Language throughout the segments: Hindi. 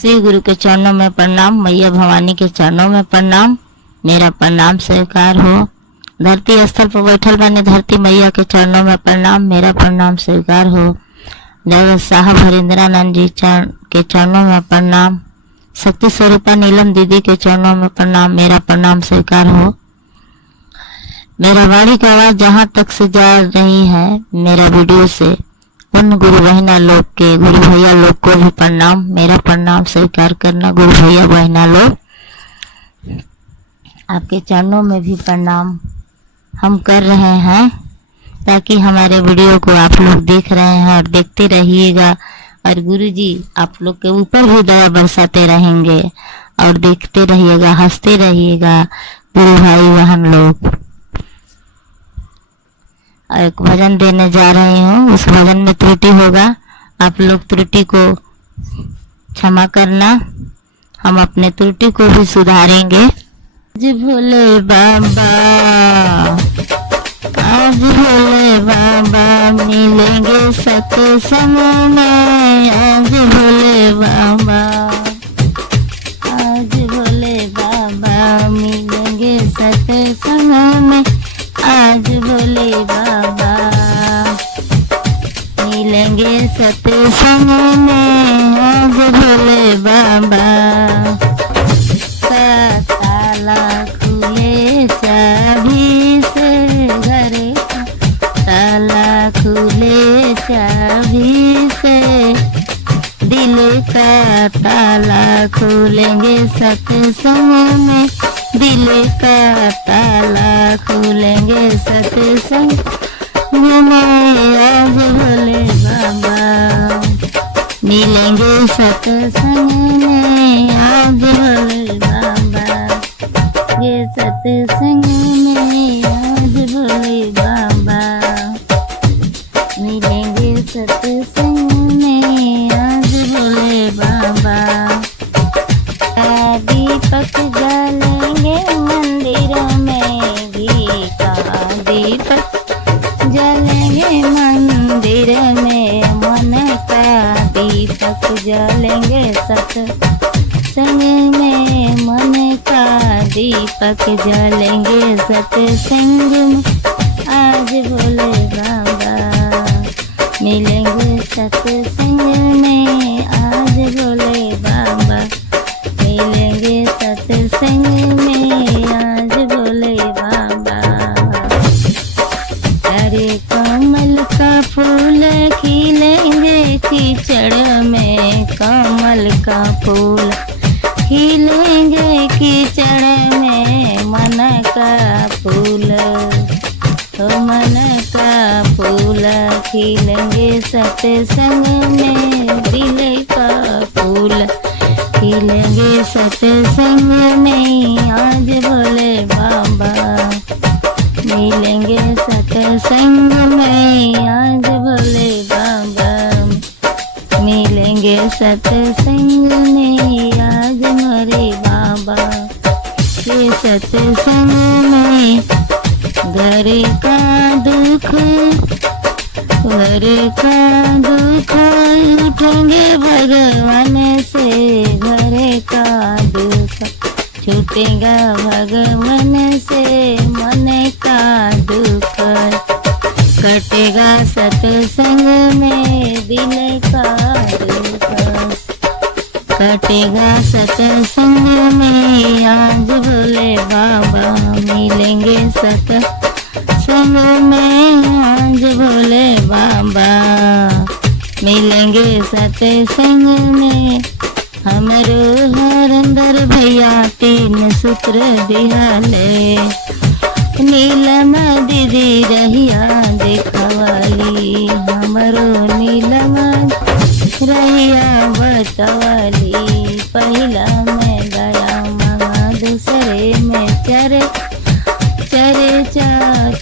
श्री गुरु के चरणों में प्रणाम, मैया भवानी के चरणों में प्रणाम, मेरा प्रणाम स्वीकार हो। धरती स्थल पर बैठल बने धरती मैया के चरणों में प्रणाम, मेरा प्रणाम स्वीकार हो। जगत साहब हरिंद्रानंद जी के चरणों में प्रणाम, शक्ति स्वरूपा नीलम दीदी के चरणों में प्रणाम, मेरा प्रणाम स्वीकार हो। मेरा वाणी का आवाज जहाँ तक से जा रही है मेरा वीडियो से, उन गुरु बहिना लोग के, गुरु भैया लोग को भी प्रणाम, मेरा प्रणाम स्वीकार करना। गुरु भैया बहिना लोग, आपके चरणों में भी प्रणाम हम कर रहे हैं, ताकि हमारे वीडियो को आप लोग देख रहे हैं और देखते रहिएगा, और गुरु जी आप लोग के ऊपर भी दया बरसाते रहेंगे और देखते रहिएगा, हंसते रहिएगा गुरु भाई बहन लोग। एक भजन देने जा रही हूँ, उस भजन में त्रुटि होगा, आप लोग त्रुटि को क्षमा करना, हम अपने त्रुटि को भी सुधारेंगे। आज भोले बाबा, आज भोले बाबा मिलेंगे सत्संग में, आज भोले बाबा, आज भोले बाबा मिलेंगे सत्संग में, आज भोले बाबा मिलेंगे सत्संग में, आज भोले बाबा का ताला खुले चाबी से, घरे ताला खुले चाबी से, दिल का ताला खोलेंगे सत्संग में, दिल का ताला खोलेंगे सत्संग में, आज भोले बाबा मिलेंगे सत्संग में, आज भोले बाबा ये सत्संग में, आज भोले बाबा मिलेंगे सत्संग में, आज भोले बाबा। दीपक जलेंगे मंदिरों में भी, का दीपक जलेंगे मंदिर में, मन का दीपक जलेंगे सत्संग में, मन का दीपक जलेंगे सत्संग में, आज भोले बाबा मिलेंगे सत्संग में, आज भोले बाबा मिलेंगे सत्संग में, आज भोले बाबा। अरे कमल का फूल खिलेंगे कीचड़ में, कमल का फूल खिलेंगे कीचड़ में, मन का फूल, मन का फूल खिलेंगे सत्संग में, दिल का फूल खिलेंगे सत्संग में, आज भोले बाबा मिलेंगे सत्संग में, आज भोले बाबा मिलेंगे सत्संग में, आज मोरे बाबा के सत्संग में। घर का दुख, घर का दुख उठेंगे भगवान से, घर का दुख छूटेगा भगवान से, मन का दुख कटेगा सत्संग में, दिल का दुख कटेगा सत्संग में, आज भोले बाबा मिलेंगे सत्संग में, आज भोले बाबा मिलेंगे सत्संग में। हमरो हरिंदर भैया तीन सूत्र दिहाले, नीलम दीदी रहिया देखवाली, हमरो नीलम रहिया बतवाली, पहला में गया माँ दूसरे में चरे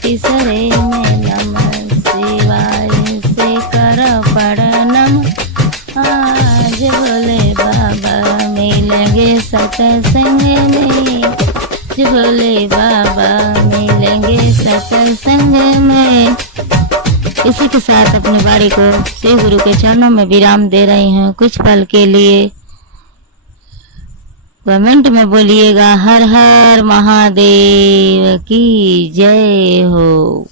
तीसरे में नमः शिवाय से कर प्रणाम, आज भोले बाबा मिलेंगे सत्संग में, भोले बाबा मिलेंगे सत्संग में। इसी के साथ अपने बाड़ी को श्री गुरु के चरणों में विराम दे रही हूँ कुछ पल के लिए। कमेंट में बोलिएगा हर हर महादेव की जय हो।